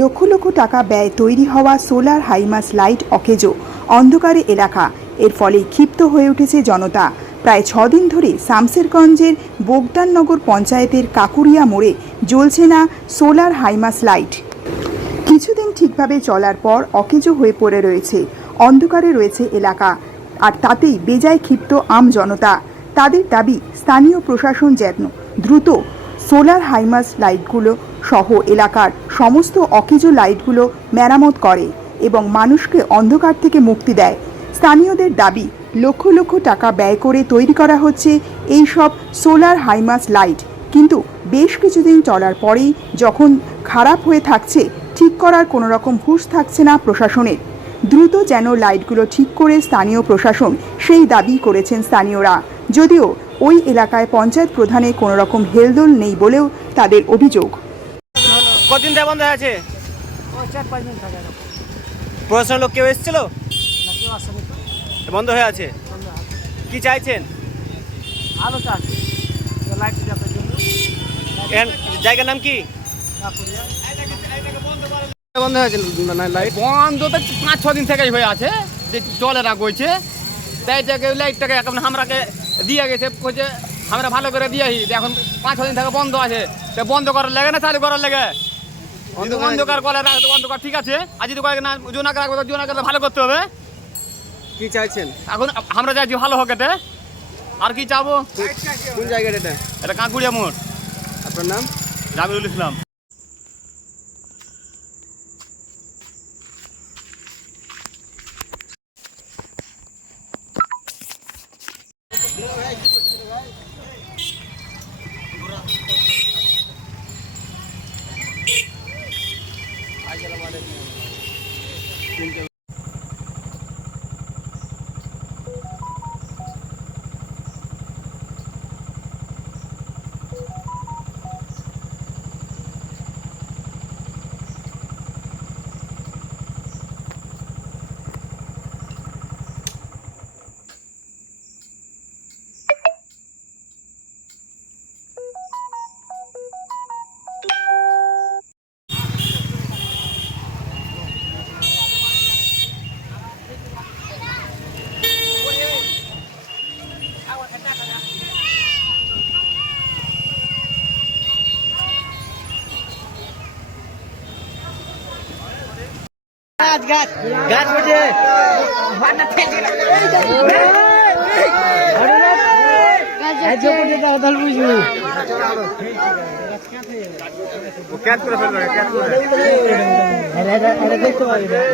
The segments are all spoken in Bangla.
লক্ষ লক্ষ টাকা ব্যয় তৈরি হওয়া সোলার হাইমাস লাইট অকেজো, অন্ধকারে এলাকা। এর ফলে ক্ষিপ্ত হয়ে উঠেছে জনতা। প্রায় ছদিন ধরে শামসেরগঞ্জের বোগদাননগর পঞ্চায়েতের কাকুরিয়া মোড়ে জ্বলছে না সোলার হাইমাস লাইট। কিছুদিন ঠিকভাবে চলার পর অকেজো হয়ে পড়ে রয়েছে। অন্ধকারে রয়েছে এলাকা। আর তাতেই বেজায় ক্ষিপ্ত আম জনতা। তাদের দাবি, স্থানীয় প্রশাসন যেন দ্রুত সোলার হাইমাস লাইটগুলো সহ এলাকার সমস্ত অকেজো লাইটগুলো মেরামত করে এবং মানুষকে অন্ধকার থেকে মুক্তি দেয়। স্থানীয়দের দাবি, লক্ষ লক্ষ টাকা ব্যয় করে তৈরি করা হচ্ছে এই সব সোলার হাইমাস লাইট। কিন্তু বেশ কিছুদিন চলার পরেই যখন খারাপ হয়ে থাকছে, ঠিক করার কোনো রকম হুঁশ থাকছে না প্রশাসনের। দ্রুত যেন লাইটগুলো ঠিক করে স্থানীয় প্রশাসন সেই দাবি করেছেন স্থানীয়রা। যদিও ওই এলাকায় পঞ্চায়েত প্রধানে কোনো রকম হেলদোল নেই বলেও তাদের অভিযোগ। কদিন দেওয়া বন্ধ হয়ে আছে? ও চার পাঁচ দিন থাকে না প্রশাসনের লোক কেউ এসেছিল? বন্ধ হয়ে আছে। কি চাইছেন? জন্য। এর জায়গার নাম কি? বন্ধ হয়েছে লাইট বন্ধ তো পাঁচ ছ দিন থেকেই হয়ে আছে যে জলে না গইছে তাই থেকে লাইটটাকে এখন আমরাকে দিয়ে গেছে কইছে আমরা ভালো করে দিয়েছি এখন পাঁচ ছ দিন থেকে বন্ধ আছে। তো বন্ধ করার লাগে না চালু করার লাগে? অন্ধকার করে রাখতে অন্ধকার ঠিক আছে? আর যদি কয়েক না জোনাকে রাখব জোনাকে ভালো করতে হবে। কি চাইছেন? এখন আমরা চাইছি ভালো হোক এটা আর কি চাবো? কোন জায়গাটা এটা? এটা কাঁকুড়িয়া মোড়। আপনার নাম? জামিরুল ইসলাম। গাছ গাছ। গাছ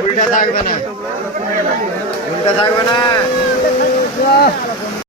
উল্টা থাকবে না। থাকবে না।